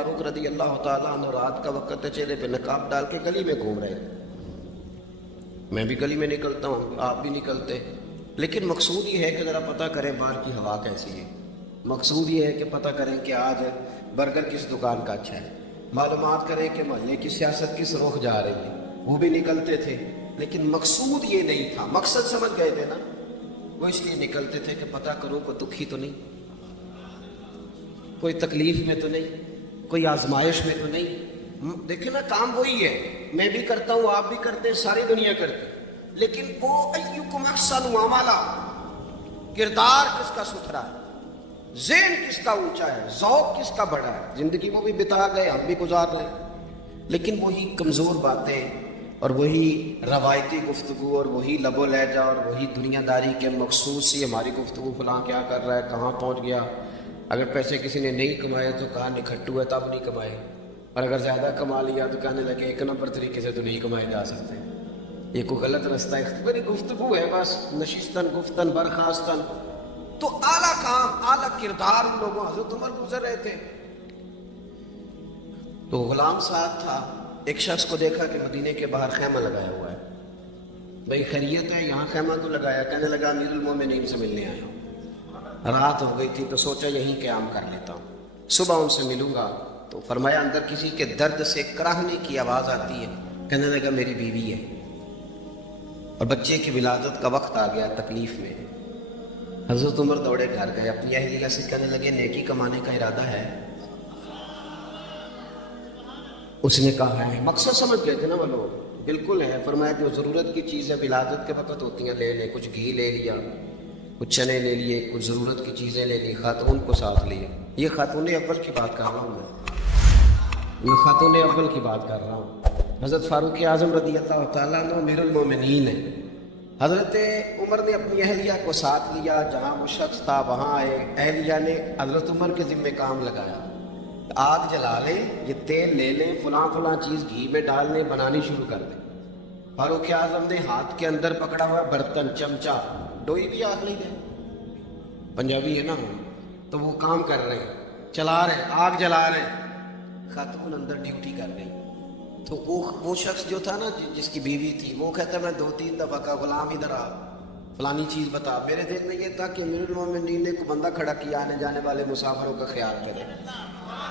فاروق رضی اللہ تعالیٰ عنہ رات کا وقت ہے، چہرے پہ نقاب ڈال کے گلی میں گھوم رہے تھے. میں بھی گلی میں نکلتا ہوں، آپ بھی نکلتے، لیکن مقصود یہ ہے کہ ذرا پتہ کریں باہر کی ہوا کیسی ہے. مقصود یہ ہے کہ پتہ کریں کہ آج برگر کس دکان کا اچھا ہے، معلومات کریں کہ محلے کی سیاست کس رخ جا رہی ہے. وہ بھی نکلتے تھے، لیکن مقصود یہ نہیں تھا. مقصد سمجھ گئے تھے نا، وہ اس لیے نکلتے تھے کہ پتہ کرو کوئی دکھی تو نہیں، کوئی تکلیف میں تو نہیں، کوئی آزمائش میں تو نہیں. دیکھیں نا، کام وہی ہے، میں بھی کرتا ہوں، آپ بھی کرتے ہیں، ساری دنیا کرتی ہے، لیکن وہ ایکم احسن عملا، کردار کس کا ستھرا ہے، ذہن کس کا اونچا ہے، ذوق کس کا بڑا ہے. زندگی وہ بھی بتا گئے، ہم بھی گزار لیں، لیکن وہی کمزور باتیں اور وہی روایتی گفتگو اور وہی لب و لہجہ اور وہی دنیا داری کے مخصوص سی ہماری گفتگو، فلاں کیا کر رہا ہے، کہاں پہنچ گیا. اگر پیسے کسی نے نہیں کمائے تو کہاں نکھٹو ہے تب نہیں کمائے، اور اگر زیادہ کما لیا تو کہنے لگے ایک نمبر طریقے سے تو نہیں کمائے جا سکتے، یہ کوئی غلط رستہ ہے. میری گفتگو ہے بس، نشستن گفتن برخاستن. تو اعلیٰ کام، اعلیٰ کردار ان لوگوں، حضرت عمر گزر رہے تھے. تو غلام ساتھ تھا، ایک شخص کو دیکھا کہ مدینے کے باہر خیمہ لگایا ہوا ہے. بھئی خیریت ہے، یہاں خیمہ تو لگایا؟ کہنے لگا امیر المومنین سے ملنے آیا ہوں. رات ہو گئی تھی تو سوچا یہیں قیام کر لیتا ہوں، صبح ان سے ملوں گا. تو فرمایا اندر کسی کے درد سے کراہنے کی آواز آتی ہے. کہنے لگا میری بیوی ہے اور بچے کی ولادت کا وقت آ گیا، تکلیف میں. حضرت عمر دوڑے گھر گئے، اپنی اہلیہ سے کہنے لگے نیکی کمانے کا ارادہ ہے؟ اس نے کہا ہے. مقصد سمجھ گئے تھے نا وہ لوگ، بالکل ہے. فرمایا جو ضرورت کی چیزیں ولادت کے وقت ہوتی ہیں لے لیں، کچھ گھی لے لیا، کچھ چنے لے لیے، کچھ ضرورت کی چیزیں لے لی، خاتون کو ساتھ لیا. یہ خاتون اول کی بات کر رہا ہوں میں، یہ خاتون اول کی بات کر رہا ہوں. حضرت فاروق اعظم رضی اللہ تعالیٰ عنہ امیر المومنین ہے. حضرت عمر نے اپنی اہلیہ کو ساتھ لیا، جہاں وہ شخص تھا وہاں آئے. اہلیہ نے حضرت عمر کے ذمہ کام لگایا، آگ جلا لیں، یہ تیل لے لیں، فلاں فلاں چیز گھی میں ڈال لیں، بنانی شروع کر دیں. فاروق اعظم نے ہاتھ کے اندر پکڑا ہوا برتن، چمچہ، ڈوئی بھی آگ نہیں ہے، پنجابی ہے نا تو وہ کام کر رہے ہیں، چلا رہے ہیں، آگ جلا رہے ہیں. خاتون اندر ڈیوٹی کر گئی. تو وہ شخص جو تھا نا جس کی بیوی تھی، وہ کہتا ہے میں 2-3 دفعہ کا غلام ادھر آ، فلانی چیز بتا. میرے دل میں یہ تھا کہ امیر المومنین نے کو بندہ کھڑا کیا آنے جانے والے مسافروں کا خیال کرے.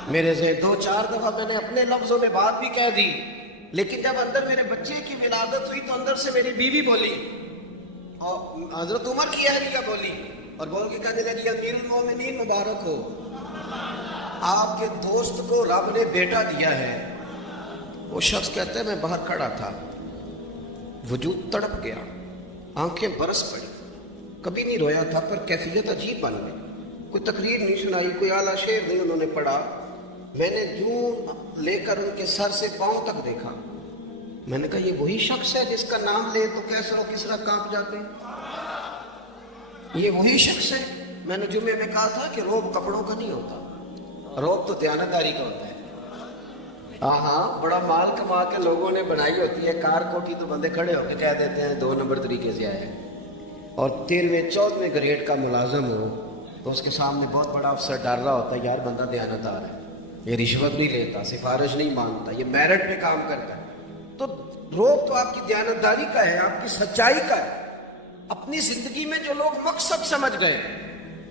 میرے سے 2-4 دفعہ میں نے اپنے لفظوں میں بات بھی کہہ دی، لیکن جب اندر میرے بچے کی ولادت ہوئی تو اندر سے میری بیوی بولی اور حضرت عمر کی اہلیہ بولی اور بول کے کہنے لگی امیر المومنین مبارک ہو، آپ کے دوست کو رب نے بیٹا دیا ہے. وہ شخص کہتا ہے میں باہر کھڑا تھا، وجود تڑپ گیا، آنکھیں برس پڑی. کبھی نہیں رویا تھا پر کیفیت عجیب بن گئی. کوئی تقریر نہیں سنائی، کوئی اعلیٰ شعر نہیں انہوں نے پڑھا. میں نے یوں لے کر ان کے سر سے پاؤں تک دیکھا. میں نے کہا یہ وہی شخص ہے جس کا نام لے تو کیسر و کسرا کانپ جاتے ہیں، یہ وہی شخص ہے. میں نے جمعے میں کہا تھا کہ روب کپڑوں کا نہیں ہوتا، روب تو دیانتداری کا ہوتا ہے. ہاں بڑا مال کما کے لوگوں نے بنائی ہوتی ہے، کار کوٹی تو بندے کھڑے ہو کے کہہ دیتے ہیں 2 نمبر طریقے سے آئے. اور 13ویں-14ویں گریڈ کا ملازم ہو تو اس کے سامنے بہت بڑا افسر ڈر رہا ہوتا ہے یار بندہ دیانتدار ہے، یہ رشوت نہیں لیتا، سفارش نہیں مانگتا، یہ میرٹ پہ کام کرتا ہے. تو روب تو آپ کی دیانتداری کا ہے، آپ کی سچائی کا ہے. اپنی زندگی میں جو لوگ مقصد سمجھ گئے،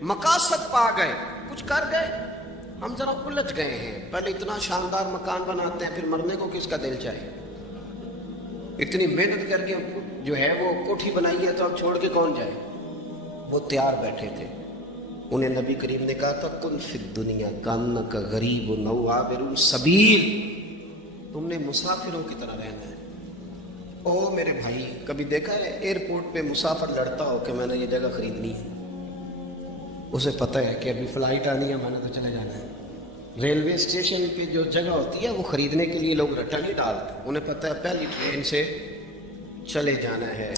مقاصد پا گئے، کچھ کر گئے. ہم ذرا الجھ گئے ہیں. پہلے اتنا شاندار مکان بناتے ہیں، پھر مرنے کو کس کا دل چاہے. اتنی محنت کر کے جو ہے وہ کوٹھی بنائی ہے تو اب چھوڑ کے کون جائے. وہ تیار بیٹھے تھے. انہیں نبی کریم نے کہا تھا کن فی الدنیا کانک غریب نو عابر سبیل، تم نے مسافروں کی طرح رہنا ہے. او میرے بھائی، کبھی دیکھا ہے ایئرپورٹ پہ مسافر لڑتا ہو کہ میں نے یہ جگہ خریدنی ہے؟ اسے پتہ ہے کہ ابھی فلائٹ آنی ہے، میں نے تو چلے جانا ہے. ریلوے اسٹیشن پہ جو جگہ ہوتی ہے وہ خریدنے کے لیے لوگ رٹا نہیں ڈالتے، انہیں پتہ ہے پہلی ٹرین سے چلے جانا ہے.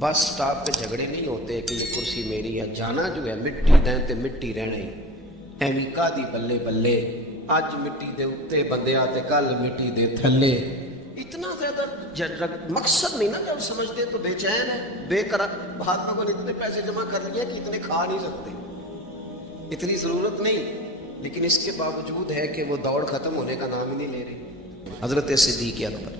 بس سٹاپ پہ جھگڑے نہیں ہوتے کہ یہ کرسی میری ہے. جانا جو ہے مٹی دیں تے مٹی رہنا ہی. ایویں کادی بلے بلے، اج مٹی دے اتے بندے آتے کل مٹی دے تھلے. اتنا زیادہ مقصد نہیں نا جب سمجھتے تو بے چین ہے، بے قرار. مہاتما کو اتنے پیسے جمع کر لیے کہ اتنے کھا نہیں سکتے، اتنی ضرورت نہیں. لیکن اس کے باوجود ہے کہ وہ دوڑ ختم ہونے کا نام ہی نہیں لے رہی. حضرت صدیق اکبر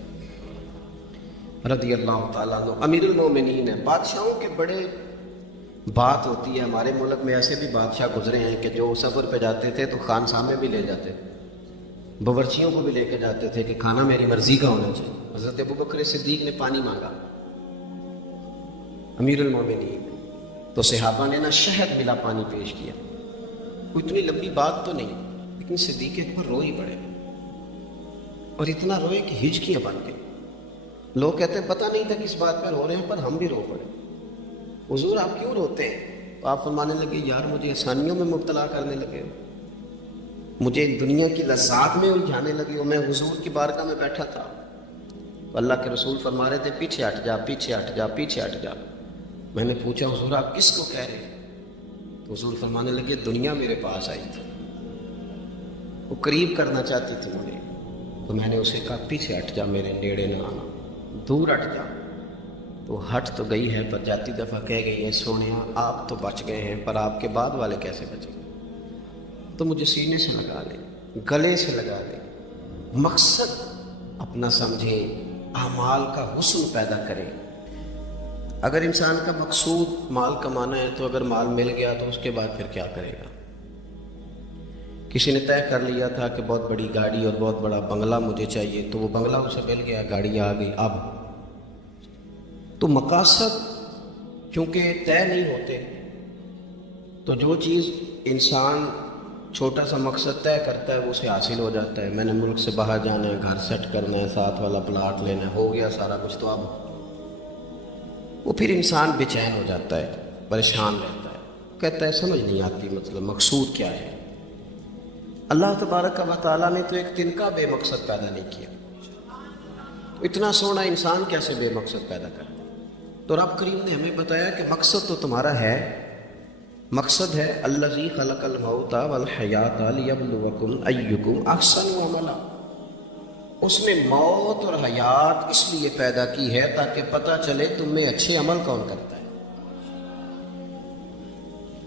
رضی اللہ تعالیٰ عنہ امیر المومنین ہے. بادشاہوں کے بڑے بات ہوتی ہے. ہمارے ملک میں ایسے بھی بادشاہ گزرے ہیں کہ جو سفر پہ جاتے تھے تو خانسامے بھی لے جاتے تھے, باورچیوں کو بھی لے کے جاتے تھے کہ کھانا میری مرضی کا ہونا چاہیے. حضرت ابوبکر صدیق نے پانی مانگا, امیر المومنین, تو صحابہ نے نا شہد ملا پانی پیش کیا. کوئی اتنی لمبی بات تو نہیں, لیکن صدیق اکبر رو ہی پڑے, اور اتنا روئے کہ ہچکیاں بن گئی. لوگ کہتے ہیں پتہ نہیں تھا کس بات پہ رو رہے ہیں, پر ہم بھی رو پڑے. حضور آپ کیوں روتے ہیں؟ تو آپ فرمانے لگے یار مجھے آسانیوں میں مبتلا کرنے لگے ہو, مجھے دنیا کی لذات میں الجھانے لگے ہو. میں حضور کی بارگاہ میں بیٹھا تھا, تو اللہ کے رسول فرما رہے تھے پیچھے ہٹ جا, پیچھے ہٹ جا, پیچھے ہٹ جا. میں نے پوچھا حضور آپ کس کو کہہ رہے ہیں؟ تو حضور فرمانے لگے دنیا میرے پاس آئی تھی, وہ قریب کرنا چاہتی تھی مجھے, تو میں نے اسے کہا پیچھے ہٹ جا, میرے نیڑے نہ آنا, دور ہٹ جا. تو ہٹ تو گئی ہے, پر جاتی دفعہ کہہ گئی ہے سونیا آپ تو بچ گئے ہیں, پر آپ کے بعد والے کیسے بچیں گے؟ تو مجھے سینے سے لگا لیں, گلے سے لگا لیں. مقصد اپنا سمجھیں, اعمال کا حسن پیدا کریں. اگر انسان کا مقصود مال کمانا ہے تو اگر مال مل گیا تو اس کے بعد پھر کیا کرے گا؟ کسی نے طے کر لیا تھا کہ بہت بڑی گاڑی اور بہت بڑا بنگلہ مجھے چاہیے, تو وہ بنگلہ اسے مل گیا, گاڑی آ گئی. اب تو مقاصد کیونکہ طے نہیں ہوتے, تو جو چیز انسان چھوٹا سا مقصد طے کرتا ہے وہ اسے حاصل ہو جاتا ہے. میں نے ملک سے باہر جانا ہے, گھر سیٹ کرنا ہے, ساتھ والا پلاٹ لینا ہے, ہو گیا سارا کچھ. تو اب وہ پھر انسان بے چین ہو جاتا ہے, پریشان رہتا ہے, کہتا ہے سمجھ نہیں آتی مطلب مقصود کیا ہے. اللہ تبارک و تعالیٰ نے تو ایک تنکا بے مقصد پیدا نہیں کیا, اتنا سونا انسان کیسے بے مقصد پیدا کرتا؟ تو رب کریم نے ہمیں بتایا کہ مقصد تو تمہارا ہے. مقصد ہے الذی خلق الموت والحیات لیبلوکم ایکم احسن عملا. اس نے موت اور حیات اس لیے پیدا کی ہے تاکہ پتہ چلے تم میں اچھے عمل کون کرتا ہے,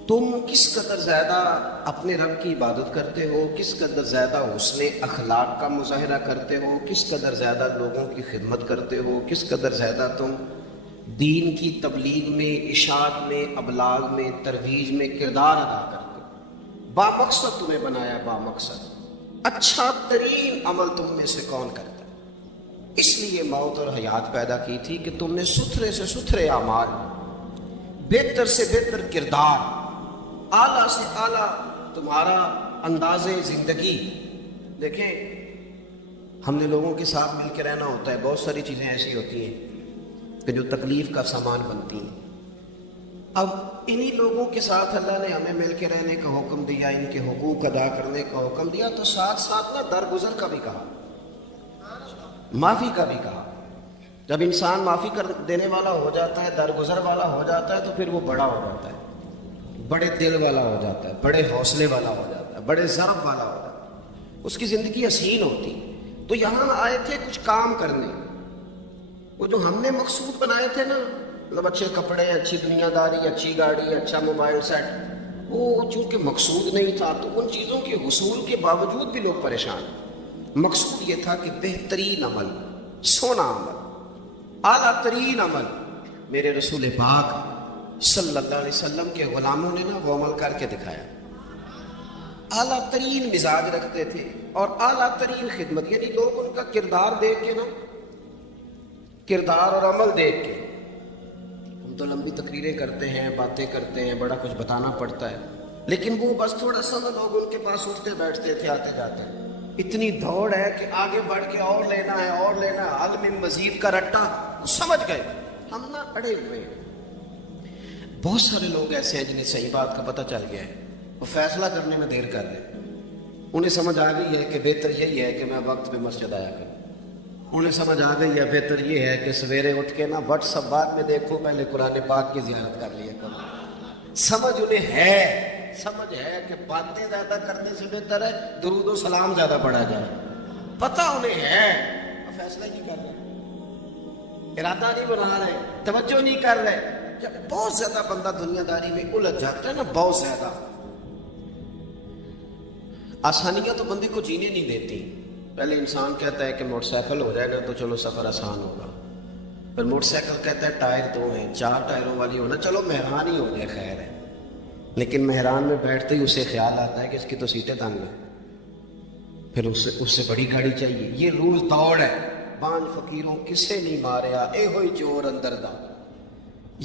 تم کس قدر زیادہ اپنے رب کی عبادت کرتے ہو, کس قدر زیادہ حسن اخلاق کا مظاہرہ کرتے ہو, کس قدر زیادہ لوگوں کی خدمت کرتے ہو, کس قدر زیادہ تم دین کی تبلیغ میں, اشاعت میں, ابلاغ میں, ترویج میں کردار ادا کرتے ہو. با مقصد تمہیں بنایا, با مقصد اچھا ترین عمل تم میں سے کون کرتا ہے. اس لیے موت اور حیات پیدا کی تھی کہ تم نے ستھرے سے ستھرے اعمال, بہتر سے بہتر کردار, اعلیٰ سے اعلیٰ تمہارا انداز زندگی. دیکھیں ہم نے لوگوں کے ساتھ مل کے رہنا ہوتا ہے, بہت ساری چیزیں ایسی ہوتی ہیں کہ جو تکلیف کا سامان بنتی ہیں. اب انہی لوگوں کے ساتھ اللہ نے ہمیں مل کے رہنے کا حکم دیا, ان کے حقوق ادا کرنے کا حکم دیا, تو ساتھ ساتھ نا درگزر کا بھی کہا, معافی کا بھی کہا. جب انسان معافی کر دینے والا ہو جاتا ہے, درگزر والا ہو جاتا ہے, تو پھر وہ بڑا ہو جاتا ہے, بڑے دل والا ہو جاتا ہے, بڑے حوصلے والا ہو جاتا ہے, بڑے ضرب والا ہو جاتا ہے, اس کی زندگی حسین ہوتی. تو یہاں آئے تھے کچھ کام کرنے, وہ جو ہم نے مقصود بنائے تھے نا, مطلب اچھے کپڑے, اچھی دنیا داری, اچھی گاڑی, اچھا موبائل سیٹ, وہ چونکہ مقصود نہیں تھا تو ان چیزوں کے حصول کے باوجود بھی لوگ پریشان. مقصود یہ تھا کہ بہترین عمل, سونا عمل, اعلیٰ ترین عمل میرے رسول پاک صلی اللہ علیہ وسلم کے غلاموں نے نا وہ عمل کر کے دکھایا. اعلیٰ ترین مزاج رکھتے تھے اور اعلیٰ ترین خدمت, یعنی لوگ ان کا کردار دیکھ کے نا, کردار اور عمل دیکھ کے, ہم تو لمبی تقریریں کرتے ہیں, باتیں کرتے ہیں, بڑا کچھ بتانا پڑتا ہے, لیکن وہ بس تھوڑا سا لوگ ان کے پاس اٹھتے بیٹھتے تھے, آتے جاتے. اتنی دوڑ ہے کہ آگے بڑھ کے اور لینا ہے, اور لینا ہے, حل میں مزید کا رٹا. سمجھ گئے, ہم نا اڑے ہوئے ہیں. بہت سارے لوگ ایسے ہیں جنہیں صحیح بات کا پتہ چل گیا ہے, وہ فیصلہ کرنے میں دیر کر دیں. انہیں سمجھ آ گئی ہے کہ بہتر یہی ہے کہ میں وقت پہ مسجد آیا کروں. انہیں سمجھ آ گئی ہے بہتر یہ ہے کہ سویرے اٹھ کے نا واٹس ایپ بعد میں دیکھو, پہلے قرآن پاک کی زیارت کر لیا کرو. سمجھ انہیں ہے, سمجھ ہے کہ باتیں زیادہ کرنے سے بہتر ہے درود و سلام زیادہ پڑھا جائے. پتہ انہیں ہے, فیصلہ نہیں کر رہے, ارادہ نہیں بنا رہے, توجہ نہیں کر رہے. جب بہت زیادہ بندہ دنیا داری میں الجھ جاتا ہے نا, بہت زیادہ, آسانیاں تو بندے کو جینے نہیں دیتی. پہلے انسان کہتا ہے کہ موٹر سائیکل ہو جائے نا تو چلو سفر آسان ہوگا. پھر موٹر سائیکل کہتا ہے ٹائر 2 ہیں, 4 ٹائروں والی ہونا, چلو مہران ہی ہو جائے خیر ہے. لیکن مہران میں بیٹھتے ہی اسے خیال آتا ہے کہ اس کی تو سیٹیں تنگ ہیں, پھر اس سے بڑی گاڑی چاہیے. یہ روز دوڑ ہے. بان فقیروں کسے نہیں ماریا اے ہوئی چور اندر دا.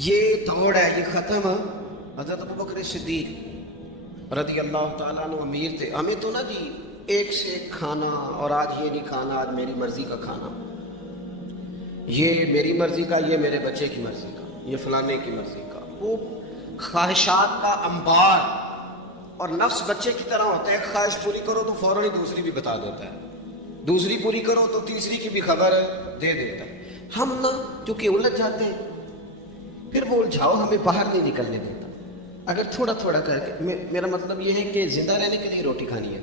یہ دوڑ ہے, یہ ختم. حضرت ابوبکر صدیق رضی اللہ تعالیٰ عنہ امیر تھے. ہمیں تو نا جی ایک سے ایک کھانا, اور آج یہ نہیں کھانا, آج میری مرضی کا کھانا, یہ میری مرضی کا, یہ میرے بچے کی مرضی کا, یہ فلانے کی مرضی کا. وہ خواہشات کا انبار, اور نفس بچے کی طرح ہوتا ہے. ایک خواہش پوری کرو تو فوراً ہی دوسری بھی بتا دیتا ہے, دوسری پوری کرو تو تیسری کی بھی خبر دے دیتا ہے. ہم نا چونکہ الجھ جاتے ہیں, پھر وہ الجھاؤ ہمیں باہر نہیں نکلنے دیتا. اگر تھوڑا تھوڑا کر کے, میرا مطلب یہ ہے کہ زندہ رہنے کے لیے روٹی کھانی ہے.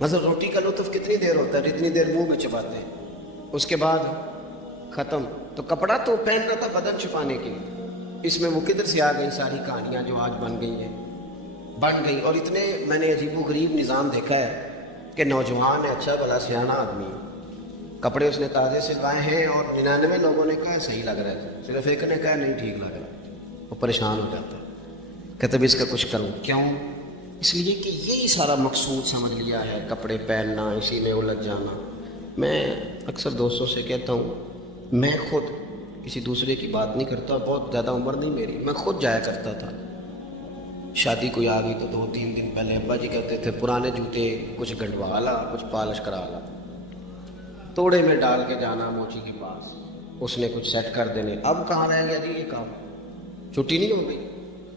مثلا روٹی کا لطف کتنی دیر ہوتا ہے, جتنی دیر منہ میں چباتے ہیں, اس کے بعد ختم. تو کپڑا تو پہننا تھا بدن چھپانے کے لیے, اس میں وہ کدھر سے آ گئی ساری کہانیاں جو آج بن گئی. اور اتنے میں نے عجیب و غریب نظام دیکھا ہے کہ نوجوان ہے, اچھا بھلا سیانا آدمی, کپڑے اس نے تازے سلوائے ہیں, اور 99 لوگوں نے کہا صحیح لگ رہا ہے, صرف ایک نے کہا نہیں ٹھیک لگ رہا ہے. وہ پریشان ہو جاتا ہے, کہتے بھی اس کا کچھ کروں. کیوں؟ اس لیے کہ یہی سارا مقصود سمجھ لیا ہے, کپڑے پہننا, اسی میں الجھ جانا. میں اکثر دوستوں سے کہتا ہوں, میں خود کسی دوسرے کی بات نہیں کرتا, بہت زیادہ عمر نہیں میری, میں خود جایا کرتا تھا. شادی کوئی آ گئی تو 2-3 دن پہلے ابا جی کہتے تھے پرانے جوتے کچھ گنڈوا لا, کچھ پالش کرا لا, توڑے میں ڈال کے جانا موچی کے پاس, اس نے کچھ سیٹ کر دینے. اب کہاں رہ گیا جی یہ کام, چھٹی نہیں ہو گئی.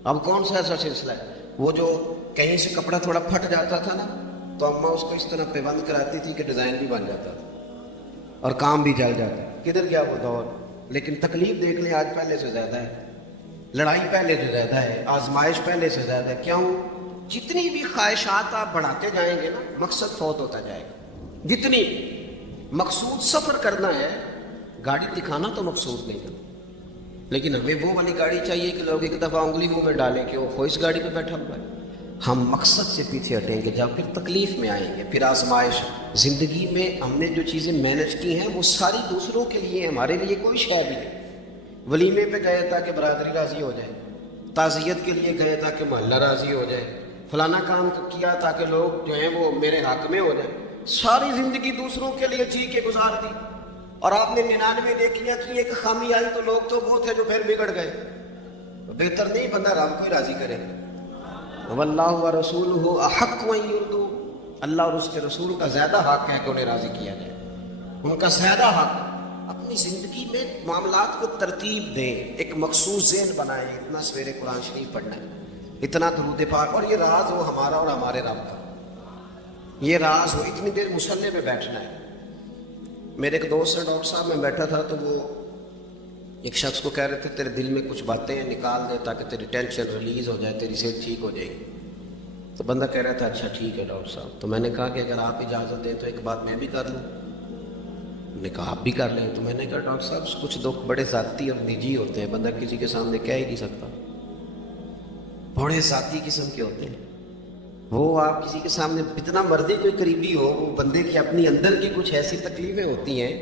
اب کون سا ایسا سلسلہ ہے؟ وہ جو کہیں سے کپڑا تھوڑا پھٹ جاتا تھا نا, تو اماں اس کو اس طرح پہ بند کراتی تھی کہ ڈیزائن بھی بن جاتا تھا اور کام بھی چل جاتا. کدھر گیا وہ دور؟ لیکن تکلیف دیکھ لیں آج پہلے سے زیادہ ہے, لڑائی پہلے سے زیادہ ہے, آزمائش پہلے سے زیادہ ہے. کیوں؟ جتنی بھی خواہشات آپ بڑھاتے جائیں گے نا, مقصد فوت ہوتا جائے گا. جتنی مقصود سفر کرنا ہے, گاڑی دکھانا تو مقصود نہیں ہے, لیکن ہمیں وہ والی گاڑی چاہیے کہ لوگ ایک دفعہ انگلی منہ میں ڈالیں کہ وہ اس گاڑی پہ بیٹھا ہوا ہے. ہم مقصد سے پیچھے ہٹیں گے جب پھر تکلیف میں آئیں گے, پھر آزمائش. زندگی میں ہم نے جو چیزیں مینج کی ہیں وہ ساری دوسروں کے لیے, ہمارے لیے کوئی شے بھی نہیں. ولیمے پہ گئے تاکہ برادری راضی ہو جائے, تعزیت کے لیے گئے تاکہ محلہ راضی ہو جائے, فلانا کام کیا تاکہ لوگ جو ہیں وہ میرے حق میں ہو جائیں. ساری زندگی دوسروں کے لیے جی کے گزار دی, اور آپ نے 99 نیکیاں کی, ایک خامی آئی تو لوگ تو وہ تھے جو پھر بگڑ گئے. بہتر نہیں بندہ رب کو ہی راضی کرے. واللہ ورسولہ احق ان یرضوا, اللہ اور اس کے رسول کا زیادہ حق ہے کہ انہیں راضی کیا جائے, ان کا زیادہ حق. اپنی زندگی میں معاملات کو ترتیب دیں, ایک مخصوص ذہن بنائیں. اتنا سویرے قرآن شریف پڑھنا ہے, اتنا درود پاک, اور یہ راز ہو ہمارا اور ہمارے رب کا, یہ راز ہو. اتنی دیر مصلی پہ بیٹھنا ہے. میرے ایک دوست ہے ڈاکٹر صاحب, میں بیٹھا تھا تو وہ ایک شخص کو کہہ رہے تھے تیرے دل میں کچھ باتیں ہیں نکال دے تاکہ تیری ٹینشن ریلیز ہو جائے, تیری صحت ٹھیک ہو جائے گی. تو بندہ کہہ رہا تھا اچھا ٹھیک ہے ڈاکٹر صاحب. تو میں نے کہا کہ اگر آپ اجازت دیں تو ایک بات میں بھی کر لوں. نے کہا آپ بھی کر لیں. تو میں نے کہا ڈاکٹر صاحب کچھ دکھ بڑے ذاتی اور نجی ہوتے ہیں, بندہ کسی کے سامنے کہہ ہی نہیں سکتا, بڑے ذاتی قسم کے ہوتے ہیں. وہ آپ کسی کے سامنے اتنا مرضی کوئی قریبی ہو, وہ بندے کی اپنی اندر کی کچھ ایسی تکلیفیں ہوتی ہیں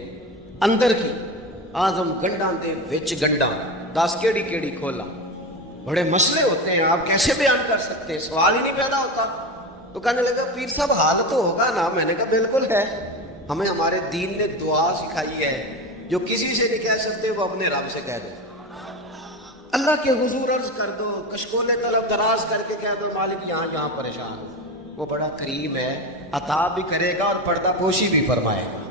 اندر کی, آزم گنڈا دے وچ گنڈا 10 کیڑی کھولا, بڑے مسئلے ہوتے ہیں. آپ کیسے بیان کر سکتے ہیں, سوال ہی نہیں پیدا ہوتا. تو کہنے لگا پیر صاحب حال تو ہوگا نا. میں نے کہا بالکل ہے, ہمیں ہمارے دین نے دعا سکھائی ہے, جو کسی سے نہیں کہہ سکتے وہ اپنے رب سے کہہ دو. اللہ کے حضور عرض کر دو, کشکول طلب دراز کر کے کہہ دو مالک یہاں جہاں پریشان ہو, وہ بڑا کریم ہے, عطا بھی کرے گا اور پردہ پوشی بھی فرمائے گا.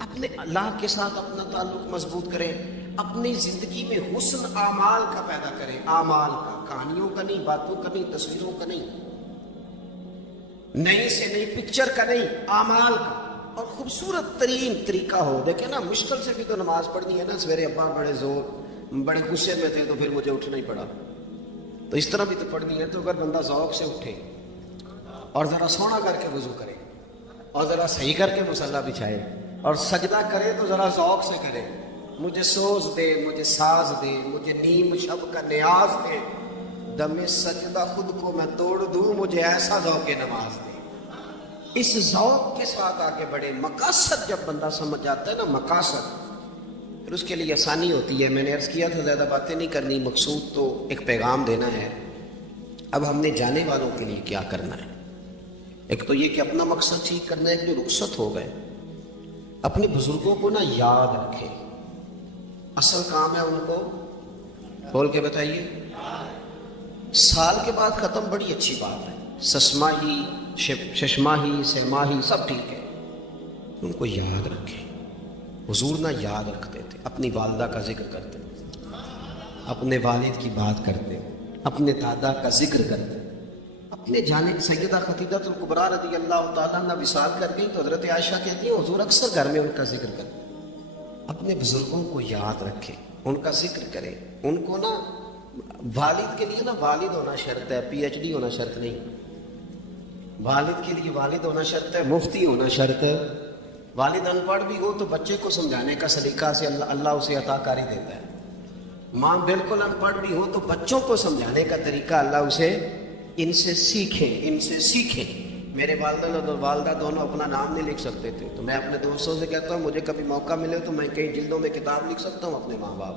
اپنے اللہ کے ساتھ اپنا تعلق مضبوط کریں, اپنی زندگی میں حسن اعمال کا پیدا کریں. اعمال کا, کہانیوں کا نہیں, باتوں کا نہیں, تصویروں کا نہیں, نئی سے نئی پکچر کا نہیں, اعمال کا. اور خوبصورت ترین طریقہ ہو. دیکھیں نا مشکل سے بھی تو نماز پڑھنی ہے نا. سویرے ابا بڑے غصے میں تھے تو پھر مجھے اٹھنا ہی پڑا, تو اس طرح بھی تو پڑھنی ہے. تو اگر بندہ ذوق سے اٹھے اور ذرا سونا کر کے وضو کرے اور ذرا صحیح کر کے مصلی بچھائے اور سجدہ کرے تو ذرا ذوق سے کرے, مجھے سوز دے, مجھے ساز دے, مجھے نیم شب کا نیاز دے, دم سجدہ خود کو میں توڑ دوں، مجھے ایسا ذوق نماز دے۔ اس ذوق کے ساتھ آگے بڑھے۔ مقاصد جب بندہ سمجھ جاتا ہے نا، مقاصد، پھر اس کے لیے آسانی ہوتی ہے۔ میں نے عرض کیا تھا زیادہ باتیں نہیں کرنی، مقصود تو ایک پیغام دینا ہے۔ اب ہم نے جانے والوں کے لیے کیا کرنا ہے؟ ایک تو یہ کہ اپنا مقصد ٹھیک کرنا ہے کہ جو رخصت ہو گئے اپنے بزرگوں کو نا یاد رکھے۔ اصل کام ہے ان کو بول کے بتائیے۔ سال کے بعد ختم بڑی اچھی بات ہے، سسماہی ششماہی سہماہی سب ٹھیک ہے، ان کو یاد رکھیں۔ حضور نہ یاد رکھتے تھے، اپنی والدہ کا ذکر کرتے، اپنے والد کی بات کرتے، اپنے دادا کا ذکر کرتے۔ اپنے جانب سیدہ خدیجہ الکبریٰ رضی اللہ تعالیٰ عنہ وصال کر گئی تو حضرت عائشہ کہتی ہیں حضور اکثر گھر میں ان کا ذکر کرتے۔ اپنے بزرگوں کو یاد رکھیں، ان کا ذکر کریں۔ ان کو نا والد کے لیے نا والد ہونا شرط ہے، پی ایچ ڈی ہونا شرط نہیں۔ والد کے لیے والد ہونا شرط ہے، مفتی ہونا شرط ہے۔ والد ان پڑھ بھی ہو تو بچے کو سمجھانے کا سلیقہ سے اللہ اسے عطا کاری دیتا ہے۔ ماں بالکل ان پڑھ بھی ہو تو بچوں کو سمجھانے کا طریقہ اللہ اسے ان سے سیکھیں۔ میرے والدہ دونوں اپنا نام نہیں لکھ سکتے تھے، تو میں اپنے دوستوں سے کہتا ہوں مجھے کبھی موقع ملے تو میں کئی جلدوں میں کتاب لکھ سکتا ہوں اپنے ماں باپ۔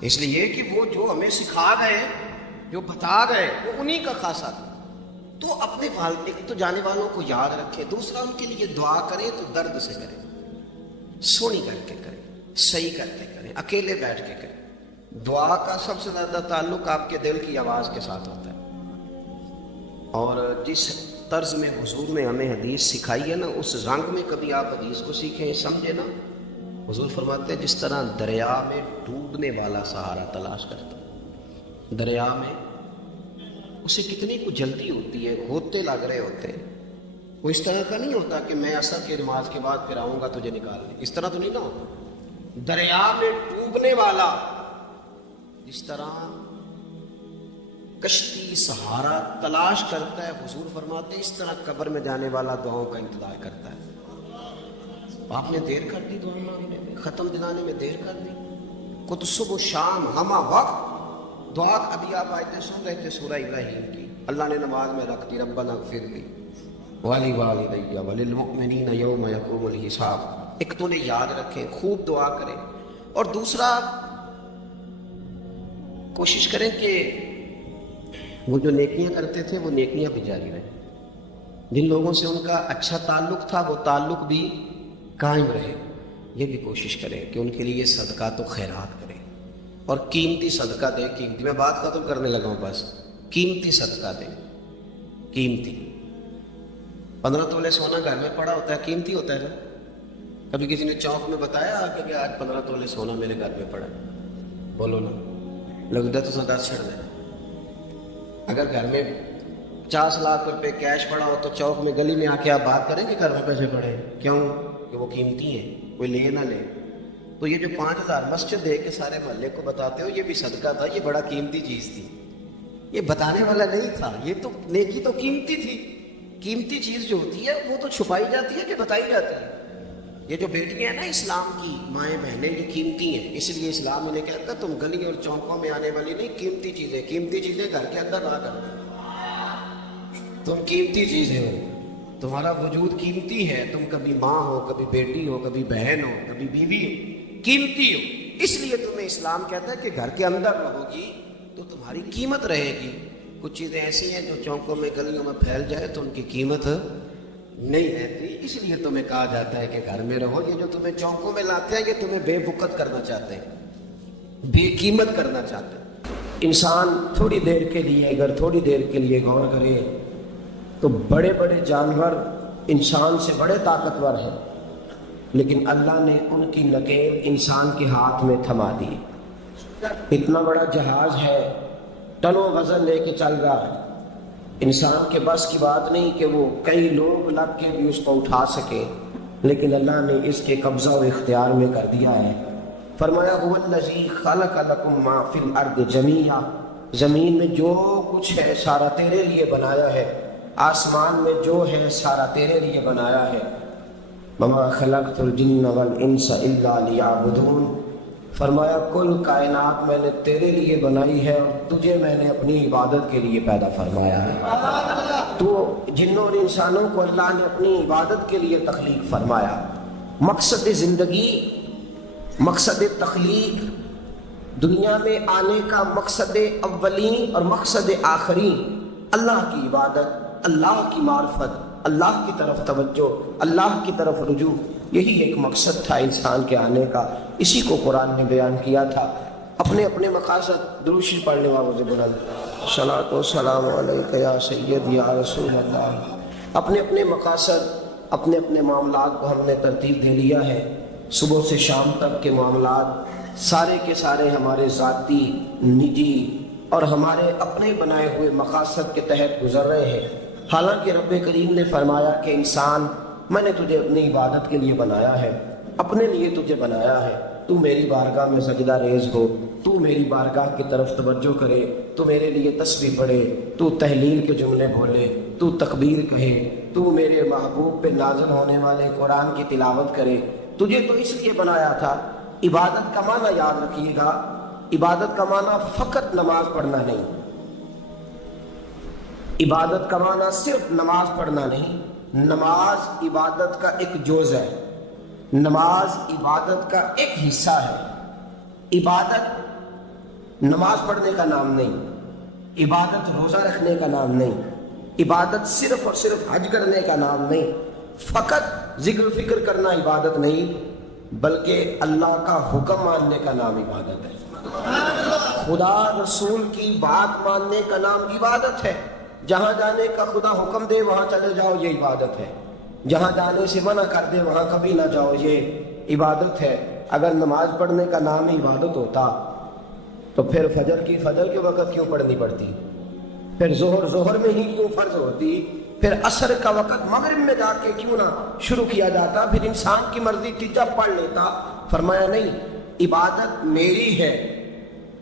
اس لیے کہ وہ جو ہمیں سکھا گئے، جو بتا گئے، وہ انہی کا خاصہ تھا۔ تو اپنے والد تو جانے والوں کو یاد رکھیں۔ دوسرا ان کے لیے دعا کریں تو درد سے کریں، سونی کر کے کریں، صحیح کر کے کریں، اکیلے بیٹھ کے کریں۔ دعا کا سب سے زیادہ تعلق آپ کے دل کی آواز کے ساتھ ہوتا ہے، اور جس طرز میں حضور نے ہمیں حدیث سکھائی ہے نا، اس رنگ میں کبھی آپ حدیث کو سیکھیں، سمجھیں نا۔ حضور فرماتے ہیں جس طرح دریا میں ڈوبنے والا سہارا تلاش کرتا ہے، دریا میں اسے کتنی کو جلدی ہوتی ہے، ہوتے لگ رہے ہوتے ہیں، وہ اس طرح کا نہیں ہوتا کہ میں عصر کی نماز کے بعد پھر آؤں گا تجھے نکالنے، اس طرح تو نہیں نا ہوتا۔ دریا میں ڈوبنے والا جس طرح کشتی سہارا تلاش کرتا ہے، حضور فرماتے ہیں اس طرح قبر میں جانے والا دعاؤں کا انتظار کرتا ہے۔ آپ نے دیر کر دی دعا مانگنے میں، ختم دلانے میں دیر کر دی۔ کت صبح شام ہمہ وقت دعا ابھی آپ آیتیں سن رہے تھے سورہ ابراہیم کی، اللہ نے نماز میں رکھ دی، ربنا اغفر لی ولوالدی وللمؤمنین یوم یقوم الحساب۔ ایک تو انہیں یاد رکھیں، خوب دعا کریں، اور دوسرا کوشش کریں کہ وہ جو نیکیاں کرتے تھے وہ نیکیاں بھی جاری رہیں، جن لوگوں سے ان کا اچھا تعلق تھا وہ تعلق بھی قائم رہے۔ یہ بھی کوشش کریں کہ ان کے لیے صدقات و خیرات کریں، اور قیمتی صدقہ دیں۔ قیمتی، میں بات ختم کرنے لگا ہوں، بس قیمتی صدقہ دیں، قیمتی۔ 15 تولے سونا گھر میں پڑا ہوتا ہے، قیمتی ہوتا ہے نا۔ کبھی کسی نے چوک میں بتایا کہ آج 15 تولے سونا میرے گھر میں پڑا، بولو نا، لگتا تو سدا چھڑ دیں۔ اگر گھر میں 50 لاکھ روپے کیش پڑا ہو تو چوک میں گلی میں آ کے آپ بات کریں کہ گھر میں پیسے پڑے، کیوں؟ کہ وہ قیمتی ہیں، کوئی لے نہ لے۔ تو یہ جو 5000 مسجد دے کے سارے محلے کو بتاتے ہو یہ بھی صدقہ تھا، یہ بڑا قیمتی چیز تھی، یہ بتانے والا نہیں تھا، یہ تو نیکی تو قیمتی تھی۔ قیمتی چیز جو ہوتی ہے وہ تو چھپائی جاتی ہے کہ بتائی جاتی ہے۔ یہ جو بیٹیاں ہیں نا اسلام کی مائیں بہنیں، یہ قیمتی ہیں، اس لیے اسلام انہیں کہتا ہے تم گلی اور چوکوں میں آنے والی نہیں، قیمتی چیزیں گھر کے اندر نہ کرنا۔ تم قیمتی چیزیں ہو، تمہارا وجود قیمتی ہے، تم کبھی ماں ہو، کبھی بیٹی ہو، کبھی بہن ہو، کبھی بیوی ہو، قیمتی ہو۔ اس لیے تمہیں اسلام کہتا ہے کہ گھر کے اندر رہو گی تو تمہاری قیمت رہے گی۔ کچھ چیزیں ایسی ہیں جو چوکوں میں گلیوں میں پھیل جائے تو ان کی قیمت نہیں رہتی، اس لیے تمہیں کہا جاتا ہے کہ گھر میں رہو۔ یہ جو تمہیں چوکوں میں لاتے ہیں یہ تمہیں بے وقت کرنا چاہتے ہیں، بے قیمت کرنا چاہتے ہیں۔ انسان تھوڑی دیر کے لیے، اگر تھوڑی دیر کے لیے غور کرے تو بڑے بڑے جانور انسان سے بڑے طاقتور ہیں، لیکن اللہ نے ان کی نکیل انسان کے ہاتھ میں تھما دی۔ اتنا بڑا جہاز ہے، ٹنوں وزن لے کے چل رہا ہے، انسان کے بس کی بات نہیں کہ وہ کئی لوگ لگ کے بھی اس کو اٹھا سکے، لیکن اللہ نے اس کے قبضہ و اختیار میں کر دیا ہے۔ فرمایا هو الذی خلق لکم ما فی الارض جمیعا، زمین میں جو کچھ ہے سارا تیرے لیے بنایا ہے، آسمان میں جو ہے سارا تیرے لیے بنایا ہے۔ وما خلقت الجن والانس الا لیعبدون، فرمایا کل کائنات میں نے تیرے لیے بنائی ہے اور تجھے میں نے اپنی عبادت کے لیے پیدا فرمایا ہے۔ تو جنوں اور انسانوں کو اللہ نے اپنی عبادت کے لیے تخلیق فرمایا۔ مقصد زندگی، مقصد تخلیق، دنیا میں آنے کا مقصد اولین اور مقصد آخری اللہ کی عبادت، اللہ کی معرفت، اللہ کی طرف توجہ، اللہ کی طرف رجوع، یہی ایک مقصد تھا انسان کے آنے کا۔ اسی کو قرآن نے بیان کیا تھا۔ اپنے اپنے مقاصد، درود شریف پڑھنے والوں سے بلند صلاۃ و سلام علیک یا سید یا رسول اللہ۔ اپنے اپنے مقاصد، اپنے اپنے معاملات کو ہم نے ترتیب دے لیا ہے۔ صبح سے شام تک کے معاملات سارے کے سارے ہمارے ذاتی، نجی اور ہمارے اپنے بنائے ہوئے مقاصد کے تحت گزر رہے ہیں۔ حالانکہ رب کریم نے فرمایا کہ انسان، میں نے تجھے اپنی عبادت کے لیے بنایا ہے، اپنے لیے تجھے بنایا ہے، تو میری بارگاہ میں سجدہ ریز ہو، تو میری بارگاہ کی طرف توجہ کرے، تو میرے لیے تسبیح پڑھے، تو تہلیل کے جملے بولے، تو تکبیر کہے، تو میرے محبوب پہ نازل ہونے والے قرآن کی تلاوت کرے۔ تجھے تو اس لیے بنایا تھا۔ عبادت کا معنی یاد رکھیے گا، عبادت کا معنی فقط نماز پڑھنا نہیں، عبادت کا معنی صرف نماز پڑھنا نہیں۔ نماز عبادت کا ایک جز ہے، نماز عبادت کا ایک حصہ ہے۔ عبادت نماز پڑھنے کا نام نہیں، عبادت روزہ رکھنے کا نام نہیں، عبادت صرف اور صرف حج کرنے کا نام نہیں، فقط ذکر و فکر کرنا عبادت نہیں، بلکہ اللہ کا حکم ماننے کا نام عبادت ہے۔ خدا رسول کی بات ماننے کا نام عبادت ہے۔ جہاں جانے کا خدا حکم دے وہاں چلے جاؤ، یہ عبادت ہے۔ جہاں جانے سے منع کر دے وہاں کبھی نہ جاؤ، یہ عبادت ہے۔ اگر نماز پڑھنے کا نام ہی عبادت ہوتا تو پھر فجر کے وقت کیوں پڑھنی پڑتی؟ پھر ظہر میں ہی کیوں فرض ہوتی؟ پھر عصر کا وقت مغرب میں جا کے کیوں نہ شروع کیا جاتا؟ پھر انسان کی مرضی تھی جب پڑھ لیتا۔ فرمایا نہیں، عبادت میری ہے،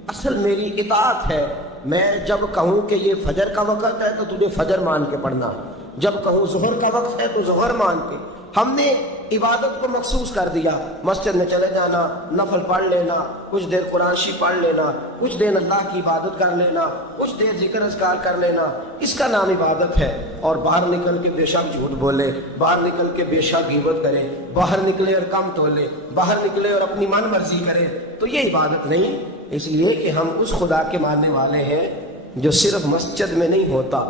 اصل میری اطاعت ہے۔ میں جب کہوں کہ یہ فجر کا وقت ہے تو تجھے فجر مان کے پڑھنا، جب کہوں ظہر کا وقت ہے تو ظہر مان کے۔ ہم نے عبادت کو مخصوص کر دیا، مسجد میں چلے جانا، نفل پڑھ لینا، کچھ دیر قرآن شریف پڑھ لینا، کچھ دیر اللہ کی عبادت کر لینا، کچھ دیر ذکر اذکار کر لینا، اس کا نام عبادت ہے۔ اور باہر نکل کے بے شک جھوٹ بولے، باہر نکل کے بے شک غیبت کرے، باہر نکلے اور کم تولے، باہر نکلے اور اپنی من مرضی کرے، تو یہ عبادت نہیں۔ اس لیے کہ ہم اس خدا کے ماننے والے ہیں جو صرف مسجد میں نہیں ہوتا،